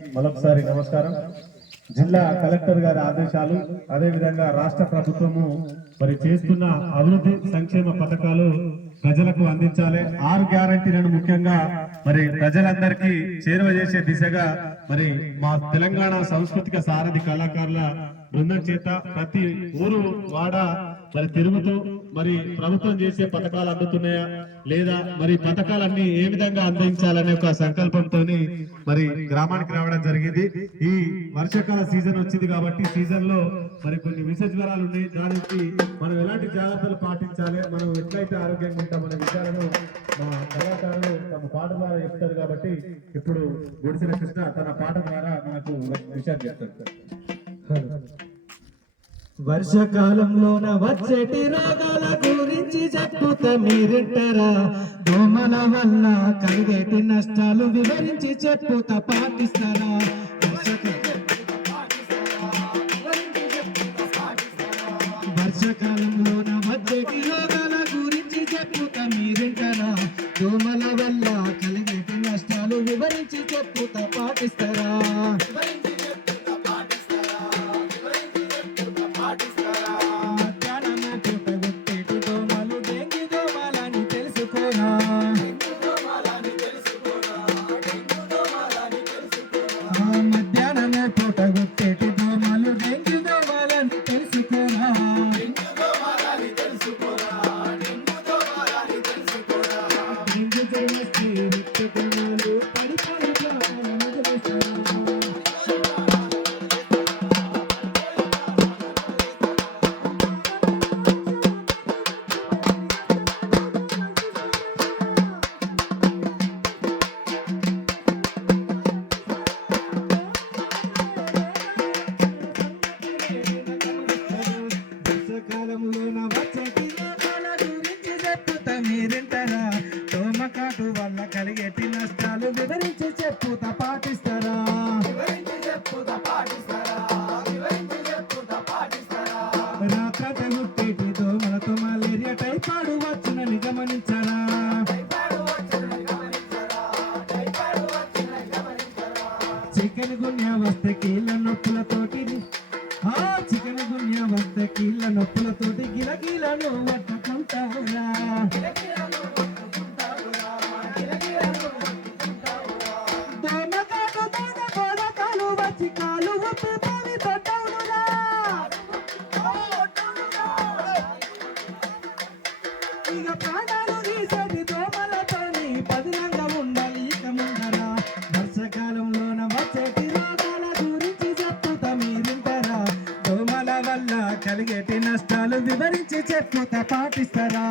మరొకసారి నమస్కారం. జిల్లా కలెక్టర్ గారి ఆదేశాలు అదేవిధంగా రాష్ట్ర ప్రభుత్వము మరి చేస్తున్న అభివృద్ధి సంక్షేమ పథకాలు ప్రజలకు అందించాలి. ఆరు గ్యారంటీలను ముఖ్యంగా మరి ప్రజలందరికీ చేరువ చేసే దిశగా మరి మా తెలంగాణ సాంస్కృతిక సారథి కళాకారుల బృందం చేత ప్రతి ఊరు వాడ మరి తిరుగుతూ మరి ప్రభుత్వం చేసే పథకాలు అందుతున్నాయా? లేదా మరి పథకాలన్నీ ఏ విధంగా అందించాలనే ఒక సంకల్పంతో మరి గ్రామానికి రావడం జరిగింది. ఈ వర్షాకాల సీజన్ వచ్చింది కాబట్టి సీజన్లో మరి కొన్ని విష జ్వరాలు ఉన్నాయి. దానికి మనం ఎలాంటి జాగ్రత్తలు పాటించాలి? మనం ఎట్లయితే ఆరోగ్యంగా ఉంటామనే విషయాలను మా కళాకారులు తమ పాట ద్వారా చెప్తారు కాబట్టి ఇప్పుడు గుడిసిన కృష్ణ తన పాట ద్వారా మనకు విషయాలు చెప్తారు. వర్షకాలంలోన వచ్చేటి రోగాల గురించి చెప్పుత మీరింటరా? దోమల వల్ల కలిగేటి నష్టాలు వివరించి చెప్పుత పాటిస్తారా? వర్షకాలంలోన వచ్చేటి రోగాల గురించి చెప్పుత మీరింటరా? దోమల వల్ల కలిగేటి నష్టాలు వివరించి చెప్పుత పాటిస్తారా? కాలంలో కణాలు పడిపోయి గురించి చెప్పుతా దోమకాటు వల్ల కలిగేటి నష్టాలు వివరించి చెప్పుతా పాటిస్తారా? రాత్రట గుట్టేటి దోమలతో మలేరియా టైఫాయిడ్ వచ్చునని గమనించారా? చికెన్ గున్యా వస్తే కీళ్ళ నొప్పులతోటి ఆ చికెన్ గున్యా వస్తే కీళ్ళ నొప్పులతోటి గిలగిలను పట్టుకుంటారా? గోడకాలు వచ్చి కాలు తొట్టవునురా. ఇక ప్రాణాలు తీసేది దోమలతోని పదిలంగా ఉండాలి ఇక ముందర. వర్షకాలంలోన వచ్చేటి రోగాల గురించి చెప్పుతా మీరింటారా దోమల వల్ల కలిగేటి నష్టాలు వివరించి చెప్పుతా పాటిస్తారా?